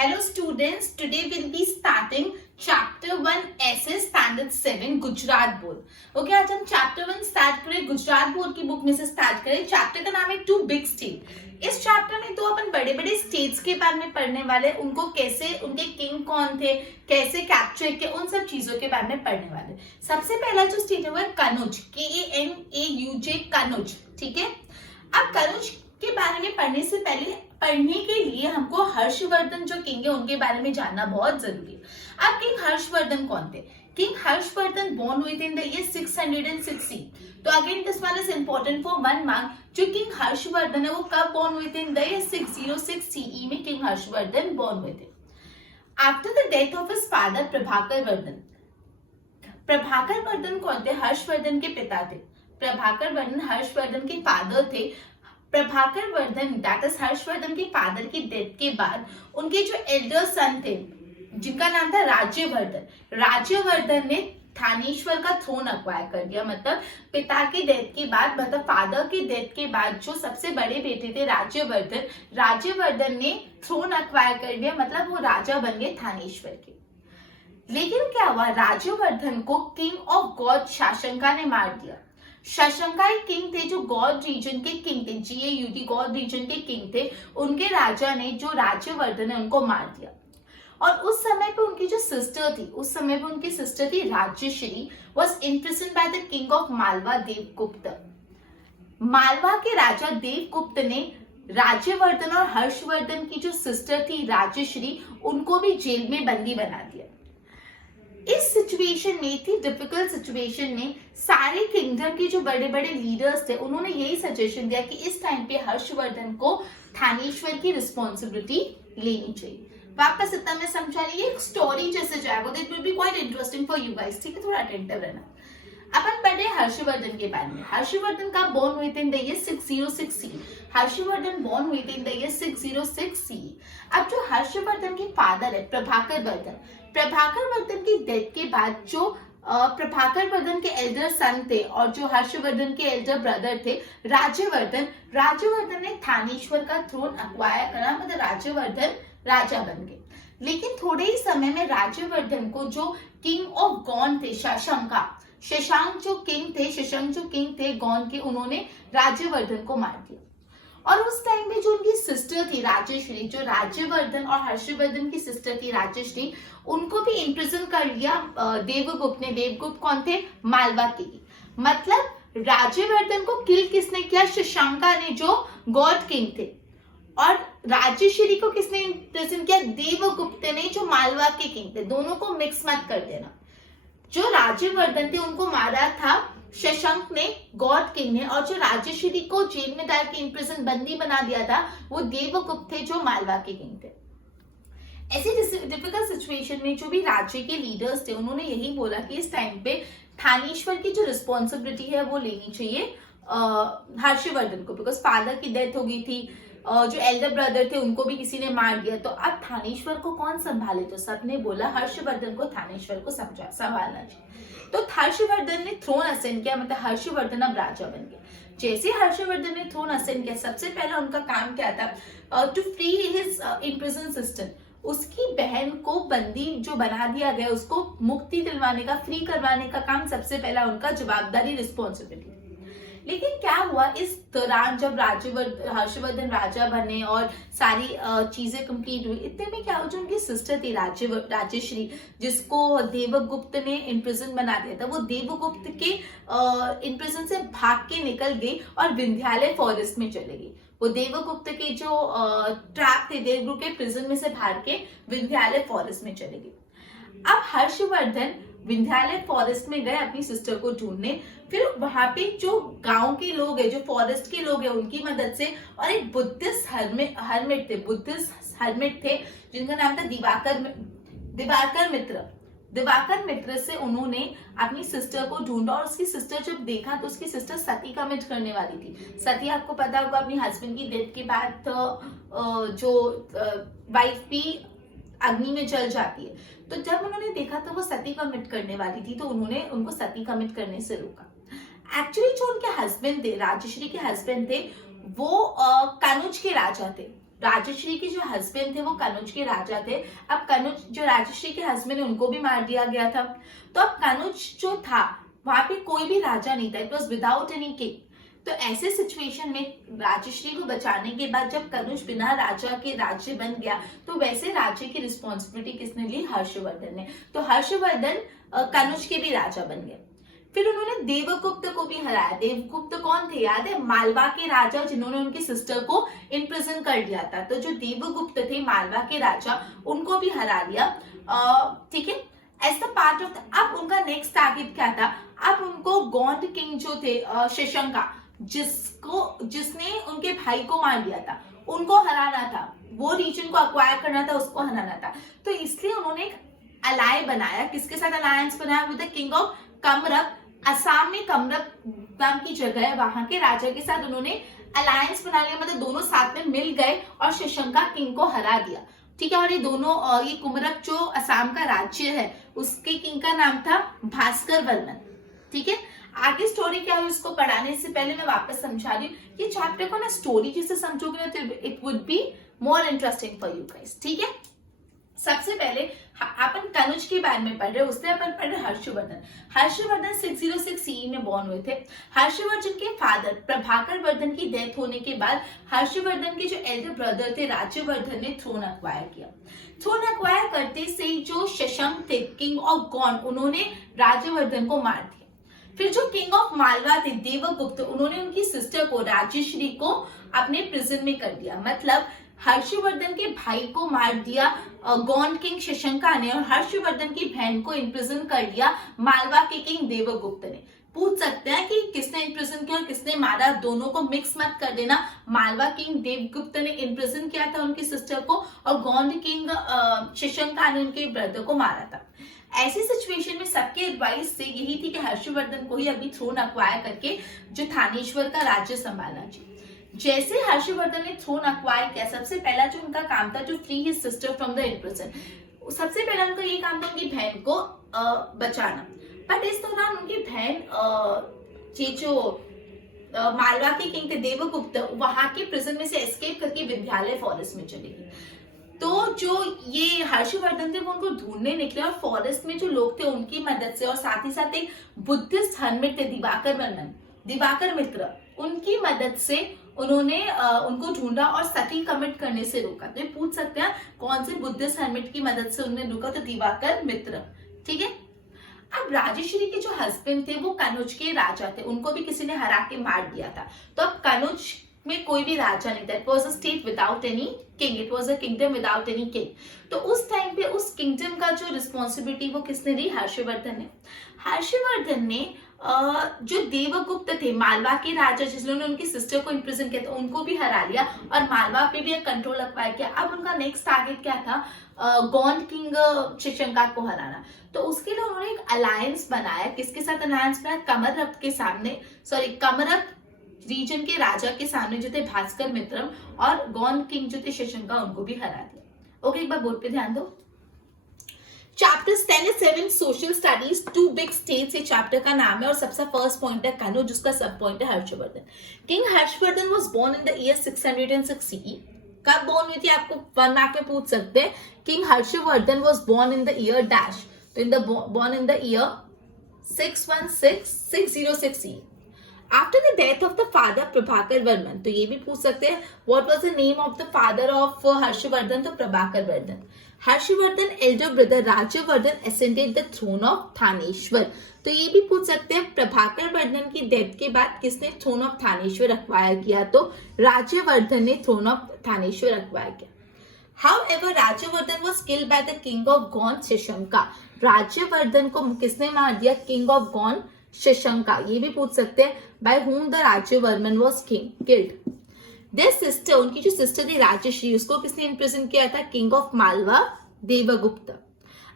Hello students, today we'll be starting chapter 1 essay standard 7 Gujarat board. Okay, आज हम chapter 1 start करें Gujarat board की book में से स्टार्ट करें। चैप्टर का नाम है टू बिग स्टेट। इस चैप्टर में तो अपन बड़े बड़े स्टेट्स के बारे में पढ़ने वाले, उनको कैसे, उनके किंग कौन थे, कैसे कैप्चर किए, उन सब चीजों के बारे में पढ़ने वाले। सबसे पहला जो स्टेट है वो है कनौज, KANAUJ, कनौज। ठीक है, अब कनौज के बारे में पढ़ने से पहले, पढ़ने के लिए हमको हर्षवर्धन जो किंग है उनके बारे में जानना बहुत जरूरी है। अब किंग हर्षवर्धन कौन थे? किंग हर्षवर्धन बोर्न हुए थे इन द ईयर 660। तो again this one is important for 1 mark. जो किंग हर्षवर्धन है वो कब बोर्न हुए थे? इन द ईयर 606 CE में किंग हर्षवर्धन बोर्न हुए थे। After the death of his father Prabhakar Vardhan. Prabhakar Vardhan कौन थे? हर्षवर्धन के पिता थे। प्रभाकर वर्धन हर्षवर्धन के फादर थे। प्रभाकर वर्धन दैट इज हर्षवर्धन के फादर की डेथ के बाद उनके जो एल्डर सन थे जिनका नाम था राज्यवर्धन, राज्यवर्धन ने थानेश्वर का थ्रोन अक्वायर कर दिया। मतलब पिता की डेथ के बाद, मतलब फादर की डेथ के बाद जो सबसे बड़े बेटे थे राज्यवर्धन, राज्यवर्धन ने थ्रोन अक्वायर कर दिया। मतलब वो राजा बन गए थानेश्वर के। लेकिन क्या हुआ, राज्यवर्धन को किंग ऑफ गौड़ शशंका ने मार दिया। शशंका एक किंग थे जो गौड़ रीजन के किंग थे, GAUD गौड़ रीजन के किंग थे। उनके राजा ने, जो राज्यवर्धन है, उनको मार दिया। और उस समय पे उनकी जो सिस्टर थी, उस समय पे उनकी सिस्टर थी Rajyashri, was imprisoned by the king of Malwa Devagupta. Malwa के राजा देवगुप्त ने राज्यवर्धन और हर्षवर्धन की जो सिस्टर थी राज्यश्री, उनको भी जेल में बंदी बना दिया। इस सिचुएशन में थी, डिफिकल्ट सिचुएशन में, सारे किंगडम के जो बड़े बड़े लीडर्स थे उन्होंने यही सजेशन दिया कि इस टाइम पे हर्षवर्धन को थानेश्वर की रिस्पॉन्सिबिलिटी लेनी चाहिए। वापस इतना मैं समझा रही, एक स्टोरी जैसे जाएगा, it will be quite interesting for you guys. ठीक है, थोड़ा अटेंटिव रहना। अपन पढ़े हर्षवर्धन के बारे में। हर्षवर्धन का बोर्न हुए थे in the year 606 CE। Harshvardhan born हुए थे इन द ईयर 606 CE। अब जो हर्षवर्धन के फादर है प्रभाकर वर्धन, प्रभाकर वर्धन की डेथ के बाद जो प्रभाकर वर्धन के एल्डर सन थे और जो हर्षवर्धन के एल्डर ब्रदर थे राज्यवर्धन, राज्यवर्धन ने थानेश्वर का थ्रोन अक्वायर करा। मतलब राज्यवर्धन राजा बन गए। लेकिन थोड़े ही समय में राज्यवर्धन को जो किंग ऑफ गौड़ थे शशांक जो किंग थे गौड़ के, उन्होंने राज्यवर्धन को मार दिया। और उस टाइम में जो उनकी सिस्टर थी राजश्री, जो राज्यवर्धन और हर्षवर्धन की सिस्टर थी राजश्री, उनको भी इम्प्रिजन कर लिया देवगुप्त ने। देवगुप्त कौन थे? मालवा के। मतलब राज्यवर्धन को किल किसने किया? शशांका ने, जो गौड़ किंग थे। और राजश्री को किसने इम्प्रिजन किया? देवगुप्त ने, जो मालवा के किंग थे। दोनों को मिक्स मत कर देना। जो राज्यवर्धन थे उनको मारा था शशांक ने, गौड़ किंग ने, और जो राजश्री को जेल में डाल के इम्प्रिजन बंदी बना दिया था वो देवगुप्त थे, जो मालवा के किंग थे। ऐसी डिफिकल्ट सिचुएशन में जो भी राज्य के लीडर्स थे उन्होंने यही बोला कि इस टाइम पे थानेश्वर की जो रिस्पॉन्सिबिलिटी है वो लेनी चाहिए हर्षवर्धन को, बिकॉज फादर की डेथ हो गई थी। जो एल्डर ब्रदर थे उनको भी किसी ने मार दिया। तो अब थानेश्वर को कौन संभाले? तो सबने बोला हर्षवर्धन को थानेश्वर को संभालना चाहिए। तो हर्षवर्धन ने थ्रोन असेंड किया। मतलब हर्षवर्धन अब राजा बन गया। जैसे हर्षवर्धन ने थ्रोन असेंड किया, सबसे पहला उनका काम क्या था? To free his imprison sister. उसकी बहन को बंदी जो बना दिया गया, उसको मुक्ति दिलवाने का, फ्री करवाने का काम सबसे पहला उनका जवाबदारी, रिस्पॉन्सिबिलिटी। लेकिन क्या हुआ, इस दौरान जब हर्षवर्धन राजा बने और सारी चीजें कंप्लीट हुई, इतने में क्या हुआ, जो उनकी सिस्टर थी राजश्री, जिसको देवगुप्त ने इम्प्रिजन बना दिया था, वो देवगुप्त के इम्प्रिजन से भाग के निकल गई और विंध्यालय फॉरेस्ट में चले गई। वो देवगुप्त के जो ट्रैप थे, देवगुप्त के प्रिजन में से भाग के विंध्यालय फॉरेस्ट में चले गई। अब हर्षवर्धन विंध्यालय फॉरेस्ट में गए अपनी सिस्टर को ढूंढने। फिर वहां पे जो गांव के लोग हैं, जो फॉरेस्ट के लोग हैं, उनकी मदद से, और एक बुद्धिस्ट हर्मिट थे जिनका नाम था दिवाकर मित्र से उन्होंने अपनी सिस्टर को ढूंढा। और उसकी सिस्टर जब देखा तो उसकी सिस्टर सती कमिट करने वाली थी। सती आपको पता होगा अपनी हस्बैंड की डेथ के बाद जो वाइफ भी अग्नि में जल जाती है। तो जब उन्होंने देखा तो वो सती कमिट करने वाली थी, तो उन्होंने उनको सती कमिट करने से रोका। एक्चुअली जो उनके हस्बैंड थे, राजश्री के हस्बैंड थे, वो कनौज के राजा थे। राजश्री के जो हस्बैंड थे वो कनुज के राजा थे। अब कनुज जो राजश्री के हस्बैंड है उनको भी मार दिया गया था। तो अब कनुज जो था वहां पे कोई भी राजा नहीं था, it was without any king. तो ऐसे सिचुएशन में राजश्री को बचाने के बाद जब कनुज बिना राजा के राज्य बन गया तो वैसे राज्य की रिस्पॉन्सिबिलिटी किसने ली? हर्षवर्धन ने। तो हर्षवर्धन कनुज के भी राजा बन गए। फिर उन्होंने देवगुप्त को भी हराया। देवगुप्त कौन थे? याद है? मालवा के राजा जिन्होंने उनकी सिस्टर को इम्प्रिजन कर दिया था। तो जो देवगुप्त थे मालवा के राजा, उनको भी हरा दिया। ठीक है, एज द पार्ट ऑफ अब उनका नेक्स्ट टारगेट क्या था? अब उनको गौंड किंग जो थे शशंका, जिसने उनके भाई को मार दिया था, उनको हराना था। वो रीजन को अक्वायर करना था, उसको हराना था। तो इसलिए उन्होंने एक अलाय बनाया। किसके साथ अलायंस बनाया? With the king of Kamrup. Assam में कमरक नाम की जगह है, वहां के राजा के साथ उन्होंने अलायंस बना लिया, मतलब दोनों साथ में मिल गए और शशंका किंग को हरा दिया। ठीक है, और ये दोनों ये कुमरक जो असम का राज्य है उसके किंग का नाम था भास्कर वर्मन। ठीक है, आगे स्टोरी क्या है उसको पढ़ाने से पहले मैं वापस समझा रही हूँ। ये चैप्टर को ना स्टोरी जिसे समझोगे ना तो it would be more interesting for you guys. ठीक है, सबसे पहले अपन कनुज के बारे में पढ़ रहे, उससे अपन पढ़ रहे हर्षवर्धन। हर्षवर्धन 606 सीई में बॉर्न हुए थे। हर्षवर्धन के फादर प्रभाकर वर्धन की डेथ होने के बाद हर्षवर्धन के जो एल्डर ब्रदर थे राज्यवर्धन ने थ्रोन अक्वायर किया। थ्रोन अक्वायर करते से जो शशंक थे किंग ऑफ गौंड, उन्होंने राज्यवर्धन को मार दिया। फिर जो किंग ऑफ मालवा थे देवगुप्त, उन्होंने उनकी सिस्टर को राजश्री को अपने प्रिजन में कर दिया। मतलब हर्षवर्धन के भाई को मार दिया गौंड किंग शशंका ने और हर्षवर्धन की बहन को इम्प्रिजन कर दिया मालवा के किंग देवगुप्त ने। पूछ सकते हैं कि किसने इम्प्रिजन किया और किसने मारा, दोनों को मिक्स मत कर देना। मालवा किंग देवगुप्त ने इम्प्रिजन किया था उनकी सिस्टर को और गौंड किंग शशंका ने उनके ब्रदर को मारा था। ऐसी सिचुएशन में सबके एडवाइस से यही थी कि हर्षवर्धन को ही अभी थ्रोन अक्वायर करके जो थानेश्वर का राज्य संभालना चाहिए। जैसे हर्षवर्धन ने थ्रोन अक्वायर किया, सबसे पहला जो उनका काम था to free his sister from the imprison. सबसे पहला उनका ये काम था उनकी बहन को बचाना। बट इस दौरान उनकी बहन ये जो मालवा के किंग थे देवगुप्त, वहां के प्रिजन में से एस्केप करके विद्यालय फॉरेस्ट में चले गए। तो जो ये हर्षवर्धन थे वो उनको ढूंढने निकले और फॉरेस्ट में जो लोग थे उनकी मदद से और साथ ही साथ एक बुद्धिस्ट हर्मिट थे दिवाकर मित्र, उनकी मदद से उन्होंने उनको ढूंढा और सती कमिट करने से रोका। तो पूछ सकते हैं कौन से बुद्धिस्ट हर्मिट की मदद से उन्होंने रोका? तो दिवाकर मित्र। ठीक है, अब राजश्री के जो हस्बैंड थे वो कनुज के राजा थे, उनको भी किसी ने हरा के मार दिया था। तो अब कनुज में कोई भी राजा नहीं था। It was a state without any king, it was a kingdom without any king. तो उस टाइम पे उस किंगडम का जो रिस्पॉन्सिबिलिटी वो किसने ली? हर्षवर्धन ने। हर्षवर्धन ने जो देवगुप्त थे मालवा के राजा जिन्होंने उनकी सिस्टर को इम्प्रिजन किया था, उनको भी हरा लिया और मालवा पे भी कंट्रोल अक्वायर किया। अब उनका नेक्स्ट टारगेट क्या था? गौंड किंग शशंका को हराना। तो उसके लिए उन्होंने एक अलायंस बनाया। किसके साथ अलायंस बनाया? कमरक रीजन के राजा के सामने जो थे भास्कर मित्रम और गौंड किंग जो थे शशंका, उनको भी हरा दिया। ओके, एक बार बोर्ड पे ध्यान दो। चैप्टर्स 10 और 7 social studies, two big states ये चैप्टर का नाम है और सबसे फर्स्ट पॉइंट है कनुज, जिसका सब पॉइंट है Harshavardhan. King Harshavardhan was born in the year 606 CE। कब बोर्न हुई थी? आपको 1 मार्क में पूछ सकते हैं। King Harshavardhan was born in the year dash, तो born in the year 606 CE। After the death of the father Prabhakar Varman, तो ये भी पूछ सकते हैं what was the name of the father of Harshavardhan? तो Prabhakar Vardhan. Harshavardhan elder brother Rajyavardhan ascended the throne of Thaneshwar, तो ये भी पूछ सकते हैं प्रभाकर वर्धन की डेथ के बाद किसने थ्रोन ऑफ थानेश्वर अक्वायर किया? तो राज्यवर्धन ने थ्रोन ऑफ थानेश्वर अक्वायर किया। However, Rajyavardhan was killed by the king of Gauda Shashanka. Rajyavardhan को किसने मार दिया? King of Gauda Shashanka. ये भी पूछ सकते हैं by whom the Rajyavardhan was killed। Their sister, उनकी जो सिस्टर थी राजश्री, उसको किसने इम्प्रिजन किया था? King of Malwa Devagupta.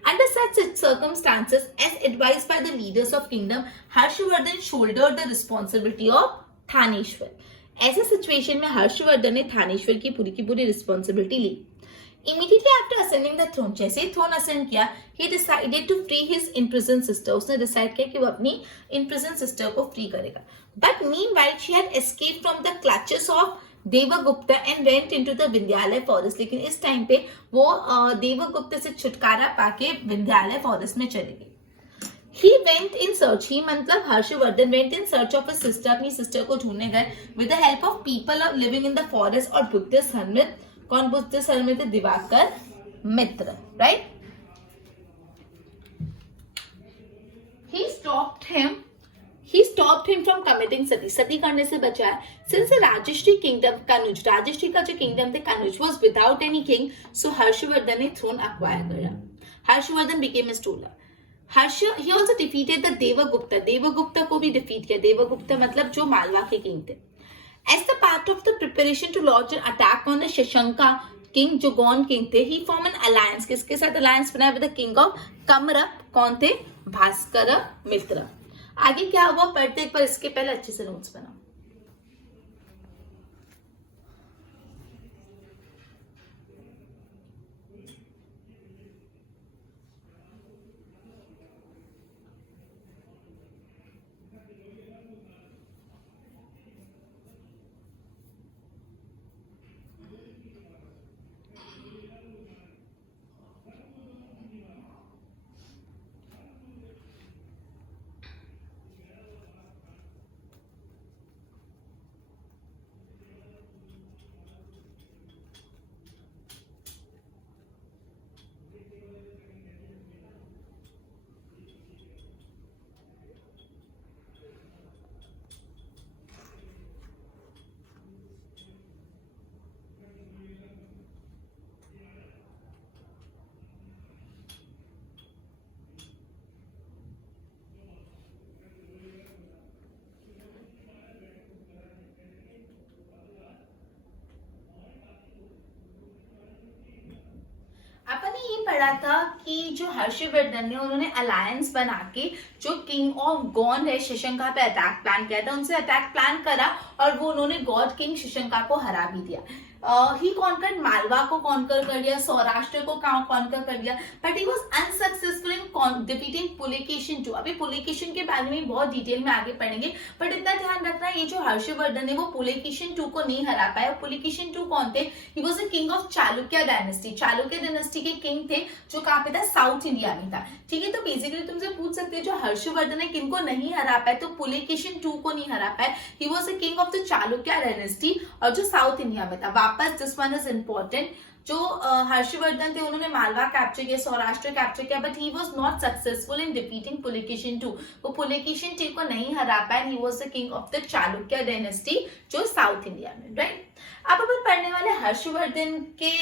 Under such circumstances, as advised by the leaders of kingdom, Harshvardhan shouldered the responsibility of Thaneshwar. ऐसे सिचुएशन में हर्षवर्धन ने थानेश्वर की पूरी रिस्पॉन्सिबिलिटी ली। Immediately after ascending the throne, जैसे ही थ्रोन असेंड किया, he decided to free his imprisoned sister। उसने डिसाइड किया कि वो अपनी imprisoned sister को फ्री करेगा। But meanwhile, she had escaped from the clutches of Devagupta and went into the Vindhyalaya forest. लेकिन इस टाइम पे वो देवगुप्त से छुटकारा पाके विंध्यालय फॉरेस्ट में चले गए। He went in search, he मतलब Harshvardhan went in search of his sister, अपनी सिस्टर को ढूंढने गए with the help of people living in the forest और बुद्धिस्ट hermit। कौन बुद्धिस्ट hermit है? Divakar Mitra, right. He stopped him from committing sati करने से बचाया। Since the Rajashri kingdom, Rajshree का जो किंगडम थे Kanuj was without any king, so Harshvardhan ने थ्रोन अक्वायर किया। Harshvardhan became his ruler। he also defeated the देवगुप्ता को भी डिफीट किया। देवगुप्ता मतलब जो मालवा के किंग थे। As the part of the preparation to launch an attack on the Shashanka king, जो गौन किंग थे, he formed an alliance। किसके साथ अलायंस बनाया? With the king of Kamrup. कौन थे? भास्कर मित्र। आगे क्या हुआ पढ़ते एक बार, इसके पहले अच्छे से नोट्स बनाओ। पढ़ा था कि जो हर्षवर्धन ने उन्होंने अलायंस बना के जो किंग ऑफ गॉन है शशंका पे अटैक प्लान किया था, उनसे अटैक प्लान करा और वो उन्होंने गॉड किंग शशंका को हरा भी दिया। ही कॉन्कर मालवा को कॉन्कर कर लिया, सौराष्ट्र को कॉन्कर कर लिया, but he was unsuccessful in defeating Pulakeshin II। अभी पुलिकेशिन के बारे में बहुत डिटेल में आगे पढ़ेंगे, बट इतना ध्यान रखना ये जो हर्षवर्धन है वो पुलिकेशिन II को नहीं हरा पाया। पुलिकेशिन II कौन थे? ही was the king of Chalukya dynasty. Chalukya dynasty के किंग थे जो कहाँ पे था? साउथ इंडिया में था। ठीक है, तो बेसिकली तुमसे पूछ सकते हैं जो हर्षवर्धन है किनको नहीं हरा पाए, तो पुलिकेशिन II को नहीं हरा पाए। He was the king of the Chalukya dynasty और जो साउथ इंडिया में था। वापस दिस वन इज इंपॉर्टेंट। जो हर्षवर्धन थे उन्होंने मालवा कैप्चर किया, सौराष्ट्र कैप्चर किया, but he was not successful in defeating Pulakeshin II। वो पुलिकेशिन II को नहीं हरा पाए। He was the king of the Chalukya dynasty जो साउथ इंडिया में, राइट। अब अपन पढ़ने वाले हर्षवर्धन के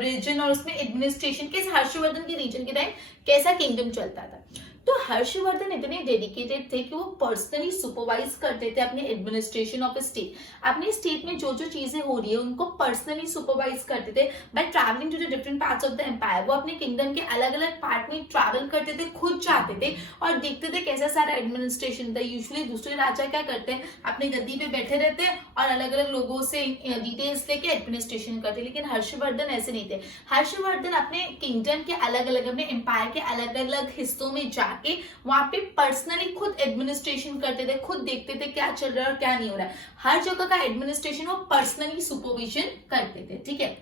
रीजन और उसमें एडमिनिस्ट्रेशन के, हर्षवर्धन के रीजन के टाइम कैसा किंगडम चलता था। तो हर्षवर्धन इतने डेडिकेटेड थे कि वो पर्सनली सुपरवाइज करते थे अपने एडमिनिस्ट्रेशन ऑफ स्टेट। अपने स्टेट में जो जो चीजें हो रही है उनको पर्सनली सुपरवाइज करते थे by travelling to the different parts of the empire. वो अपने किंगडम के अलग अलग पार्ट में ट्रैवल करते थे, खुद जाते थे और देखते थे कैसा सारा एडमिनिस्ट्रेशन था। यूजुअली दूसरे राजा क्या करते हैं, अपने गद्दी पे बैठे रहते हैं और अलग अलग लोगों से डिटेल्स लेके एडमिनिस्ट्रेशन करते, लेकिन हर्षवर्धन ऐसे नहीं थे। हर्षवर्धन अपने किंगडम के अलग अलग, अपने एम्पायर के अलग अलग हिस्सों में जाके वहां पे पर्सनली खुद एडमिनिस्ट्रेशन करते थे, खुद देखते थे क्या चल रहा है और क्या नहीं हो रहा है। हर जगह का एडमिनिस्ट्रेशन वो पर्सनली सुपरविजन करते थे। ठीक है,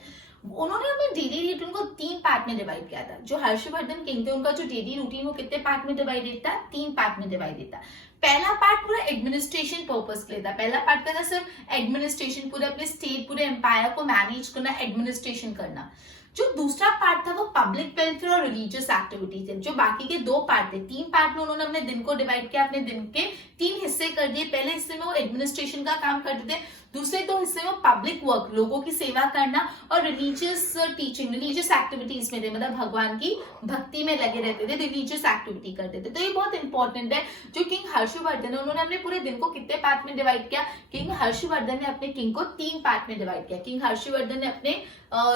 उन्होंने अपने डेली रूटीन को 3 पार्ट में डिवाइड किया था। जो हर्षवर्धन किंग थे उनका जो डेली रूटीन वो कितने पार्ट में डिवाइडेड था? 3 पार्ट में डिवाइडेड था। पहला पार्ट पूरा एडमिनिस्ट्रेशन पर्पस के लिए था। पहला पार्ट का था सिर्फ एडमिनिस्ट्रेशन, पूरे अपने स्टेट, पूरे एम्पायर को मैनेज करना, एडमिनिस्ट्रेशन करना। जो दूसरा पार्ट था वो पब्लिक वेलफेयर और रिलीजियस एक्टिविटी थे। जो बाकी के 2 पार्ट थे, 3 पार्ट में उन्होंने अपने दिन को डिवाइड किया, अपने दिन के 3 हिस्से कर दिए। पहले हिस्से में वो एडमिनिस्ट्रेशन का काम करते थे, दूसरे 2 हिस्से में पब्लिक वर्क, लोगों की सेवा करना और रिलीजियस टीचिंग, रिलीजियस एक्टिविटीज में थे, मतलब भगवान की भक्ति में लगे रहते थे, रिलीजियस एक्टिविटी करते थे। तो ये बहुत इंपॉर्टेंट है। जो किंग हर्षवर्धन है उन्होंने अपने पूरे दिन को कितने पार्ट में डिवाइड किया? किंग हर्षवर्धन ने अपने किंग को 3 पार्ट में डिवाइड किया। किंग हर्षवर्धन ने अपने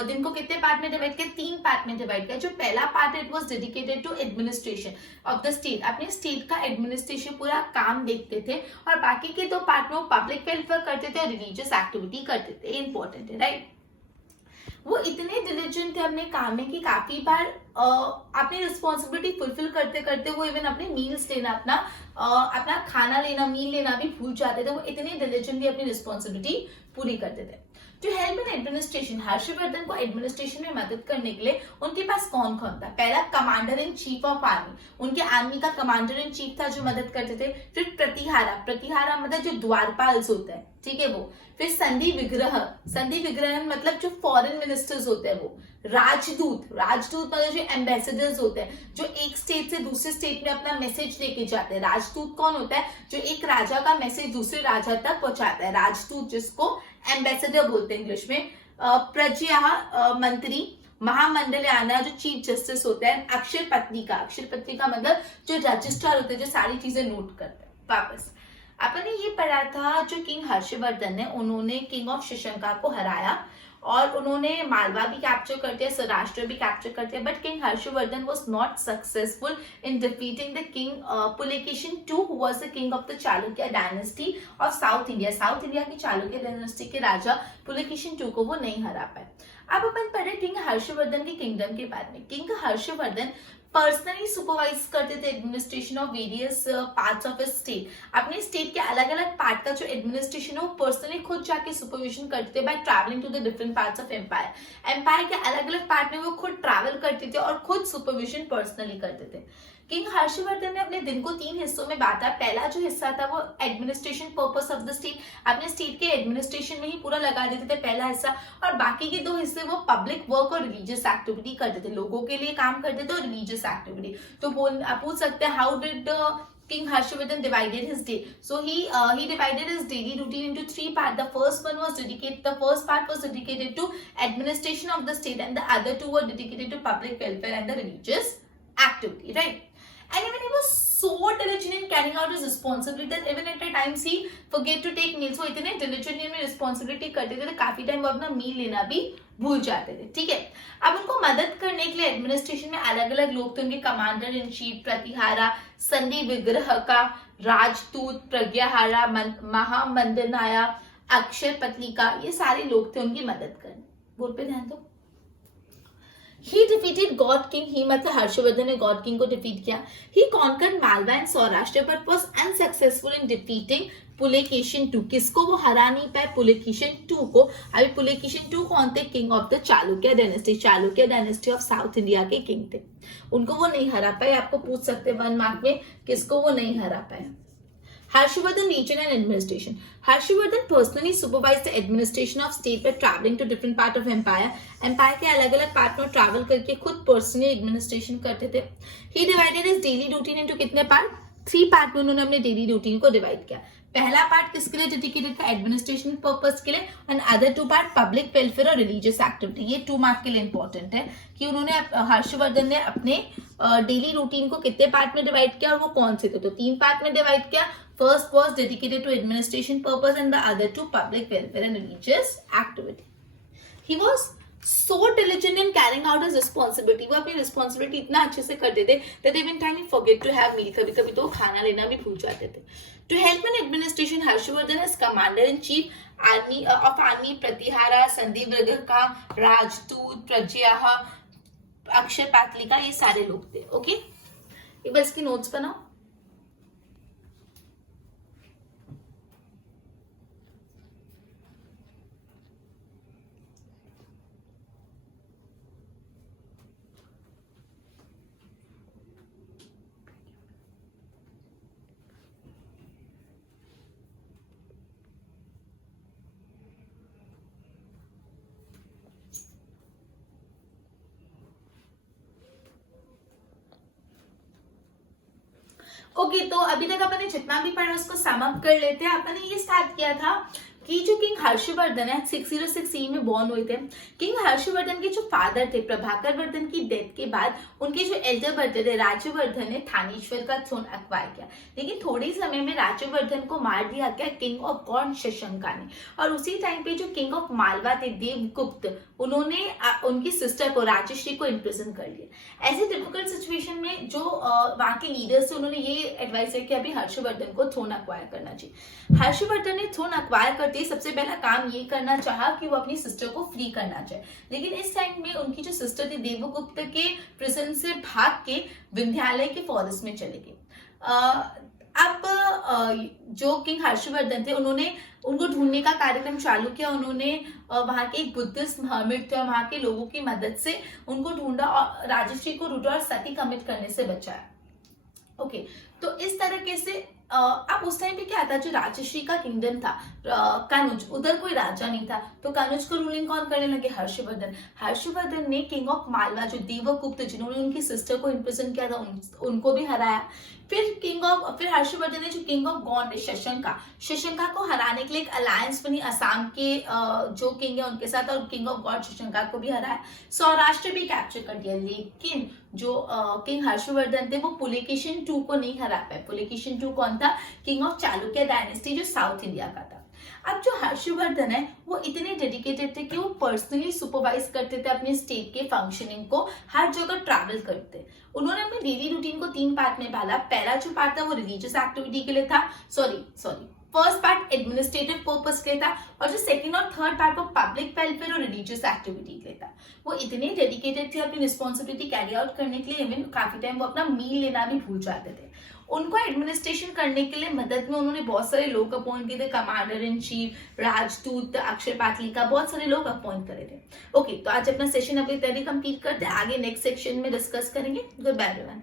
दिन को कितने पार्ट में डिवाइड किया? 3 पार्ट में डिवाइड किया। जो पहला part it was dedicated to administration of the state, अपने स्टेट का एडमिनिस्ट्रेशन पूरा काम देखते थे, और बाकी के 2 पार्ट में वो पब्लिक वेलफेयर करते थे और रिलीजियस एक्टिविटी करते थे। इंपॉर्टेंट है, राइट। वो इतने डिलिजेंट थे अपने काम में कि काफी बार अपनी रिस्पॉन्सिबिलिटी फुलफिल करते करते वो इवन अपने मील्स लेना, अपना खाना लेना, मील लेना भी भूल जाते थे। वो इतने डिलिजेंटली अपनी रिस्पॉन्सिबिलिटी पूरी करते थे। To help in administration, Harshvardhan को एडमिनिस्ट्रेशन में मदद करने के लिए उनके पास कौन कौन था? पहला commander in chief of army, उनके आर्मी का कमांडर इन चीफ था जो मदद करते थे। फिर प्रतिहारा, प्रतिहारा मतलब जो द्वारपाल होता है, ठीक है वो। फिर संधि विग्रह, संधि विग्रह मतलब जो फॉरेन मिनिस्टर्स होते हैं वो। राजदूत, राजदूत मतलब जो एम्बेसडर्स होते हैं जो एक स्टेट से दूसरे स्टेट में अपना मैसेज लेके जाते हैं। राजदूत कौन होता है? जो एक राजा का मैसेज दूसरे राजा तक पहुंचाता है, राजदूत, जिसको एम्बेसडर बोलते हैं इंग्लिश में। प्रज्ञा मंत्री, महामंडलाना जो चीफ जस्टिस होता है। अक्षर पत्रिका, अक्षर पत्रिका मतलब जो रजिस्ट्रार होते हैं जो सारी चीजें नोट करते हैं। वापस अपन ने ये पढ़ा था जो किंग हर्षवर्धन है उन्होंने किंग ऑफ शशंका को हराया और उन्होंने मालवा भी कैप्चर कर दिया, सौराष्ट्र भी कैप्चर कर दिया, but king Harshavardhan was not successful in defeating the king Pulakeshin II who was the king of the Chalukya dynasty of south India. South India की चालुक्य डायनेस्टी के राजा पुलकेशिन II को वो नहीं हरा पाए। अब अपन पढ़े किंग हर्षवर्धन के किंगडम के बारे में। किंग हर्षवर्धन पर्सनली सुपरवाइज करते थे administration of various parts of state. अपने स्टेट के अलग अलग पार्ट का जो एडमिनिस्ट्रेशन है वो पर्सनली खुद जाके सुपरविजन करते थे by travelling to the different parts of empire. Empire के अलग अलग पार्ट में वो खुद ट्रैवल करते थे और खुद सुपरविजन पर्सनली करते थे। किंग हर्षवर्धन ने अपने दिन को 3 हिस्सों में बांटा। पहला जो हिस्सा था वो administration purpose of the state, अपने स्टेट के एडमिनिस्ट्रेशन में ही पूरा लगा देते थे पहला हिस्सा, और बाकी के 2 हिस्से वो पब्लिक वर्क और रिलीजियस एक्टिविटी करते थे, लोगों के लिए काम करते थे और रिलीजियस एक्टिविटी। तो पूछ सकते हैं how did King Harshavardhan divided his day. So he divided his daily routine into 3 parts. The first part was dedicated to administration of the state, and the other 2 were dedicated to public welfare and the religious activity, right? And even he was so diligent in carrying out his responsibility that even at times he forget to take meals. वो इतने diligent में responsibility करते थे तो काफी time वो अपना मील लेना भी भूल जाते थे, ठीक है। अब उनको मदद करने के लिए एडमिनिस्ट्रेशन में अलग अलग लोग थे। उनके कमांडर इन चीफ प्रतिहारा, संधि विग्रह का, राजदूत, प्रज्ञाहारा, महामंडनाया, अक्षर पत्रिका, ये सारे लोग थे उनकी मदद करने। बोल पे ध्यान दो। He defeated God King, he मतलब हर्षवर्धन ने गॉड किंग को डिफीट किया। He conquered Malwa and Saurashtra but was unsuccessful in defeating Pulakeshin II। किसको वो हरा नहीं पाए? पुलकेशिन II को। अभी पुलकेशिन II कौन थे? King of the Chalukya dynasty, Chalukya dynasty of south India के किंग थे। उनको वो नहीं हरा पाए। आपको पूछ सकते हैं 1 मार्क में किसको वो नहीं हरा पाए। Harshavardhan region and administration. Harshavardhan personally supervised the administration of state by traveling to different part of empire. Empire के अलग अलग पार्ट में ट्रैवल करके खुद पर्सनली एडमिनिस्ट्रेशन करते थे। He divided his daily routine into कितने पार्ट? 3 पार्ट में उन्होंने अपने डेली रूटीन को डिवाइड किया। पहला पार्ट किसके लिए डेडिकेटेड था? एडमिनिस्ट्रेशन पर्पस के लिए, and other 2 part public welfare और रिलीजियस एक्टिविटी। ये 2 मार्क के लिए इंपॉर्टेंट है कि उन्होंने हर्षवर्धन ने अपने डेली रूटीन को कितने पार्ट में डिवाइड किया और वो कौन से थे? तो 3 पार्ट में डिवाइड किया। First was dedicated to administration purpose and the other to public welfare and religious activity. He was so diligent in carrying out his responsibility. वो अपनी responsibility इतना अच्छे से करते थे that even time he forget to have meal, कभी कभी तो खाना लेना भी भूल जाते थे। To help in administration, Harshavardhan as commander in chief of army Pratihara, संधि विग्रह का, राजदूत, प्रज्ञा, अक्षर पातलिका, ये सारे लोग थे। ओके, एक बार इसकी नोट्स बनाओ। ओके तो अभी तक अपन ने जितना भी पढ़ा उसको सम अप कर लेते हैं। अपन ने ये स्टार्ट किया था कि जो किंग हर्षवर्धन है 606 में बॉर्न हुए थे। किंग हर्षवर्धन के जो फादर थे प्रभाकर वर्धन की डेथ के बाद उनके जो एल्डर ब्रदर थे राज्यवर्धन ने थानेश्वर का थ्रोन अक्वायर किया, लेकिन थोड़े समय में राज्यवर्धन को मार दिया गया किंग ऑफ गॉड शशंका ने। और उसी टाइम पे जो किंग ऑफ मालवा थे देवगुप्त, उन्होंने उनकी सिस्टर को राजश्री को इम्प्रिजन कर लिया। ऐसे डिफिकल्ट सिचुएशन में जो वहां के लीडर्स थे उन्होंने ये एडवाइस किया कि अभी हर्षवर्धन को थ्रोन अक्वायर करना चाहिए। हर्षवर्धन ने थ्रोन अक्वायर करते ही सबसे पहला काम ये करना चाहा कि वो अपनी सिस्टर को फ्री करना चाहे, लेकिन इस टाइम में उनकी जो सिस्टर थी देवगुप्त के प्रिजन से भाग के विंध्यालय के फॉरेस्ट में चले गए। अब जो किंग हर्षवर्धन थे उन्होंने उनको ढूंढने का कार्यक्रम चालू किया। उन्होंने वहां के एक बुद्धिस्ट हर्मिट थे और वहां के लोगों की मदद से उनको ढूंढा और राजश्री को ढूंढा और सती कमिट करने से बचाया। ओके, तो इस तरीके से अब उस टाइम पे क्या था, जो राजश्री का किंगडम था कनुज, उधर कोई राजा नहीं था, तो कनुज को रूलिंग कौन करने लगे, हर्षवर्धन। हर्षवर्धन ने किंग ऑफ मालवा जो देवगुप्त जिन्होंने उनकी सिस्टर को इम्प्रिजन किया था उनको भी हराया। फिर हर्षवर्धन ने जो किंग ऑफ गौंड शशंका को हराने के लिए एक अलायंस बनी असम के जो किंग है उनके साथ, और किंग ऑफ गौंड शशंका को भी हराया। सौराष्ट्र भी कैप्चर कर दिया, लेकिन जो किंग हर्षवर्धन थे वो पुलकेशिन II को नहीं हरा पाए। पुलकेशिन II कौन था, किंग ऑफ चालुक्य डायनेस्टी जो साउथ इंडिया का था। अब जो हर्षवर्धन है वो इतने डेडिकेटेड थे कि वो पर्सनली सुपरवाइज करते थे अपने स्टेट के फंक्शनिंग को, हर जगह ट्रैवल करते। उन्होंने अपने डेली रूटीन को 3 पार्ट में डाला। पहला जो पार्ट था वो रिलीजियस एक्टिविटी के लिए था, फर्स्ट पार्ट एडमिनिस्ट्रेटिव पर्पस के लिए था, और जो सेकंड और थर्ड पार्ट वो पब्लिक वेलफेयर और रिलीजियस एक्टिविटी के लिए था। वो इतने डेडिकेटेड थे अपनी रिस्पॉन्सिबिलिटी कैरी आउट करने के लिए, इवन काफी टाइम वो अपना मील लेना भी भूल जाते थे। उनको एडमिनिस्ट्रेशन करने के लिए मदद में उन्होंने बहुत सारे लोग अपॉइंट किए थे, कमांडर इन चीफ, राजदूत, अक्षय पाटलिका, बहुत सारे लोग अपॉइंट करे थे। ओके, तो आज अपना सेशन अभी तभी कंप्लीट करते हैं, आगे नेक्स्ट सेक्शन में डिस्कस करेंगे। Good bye everyone.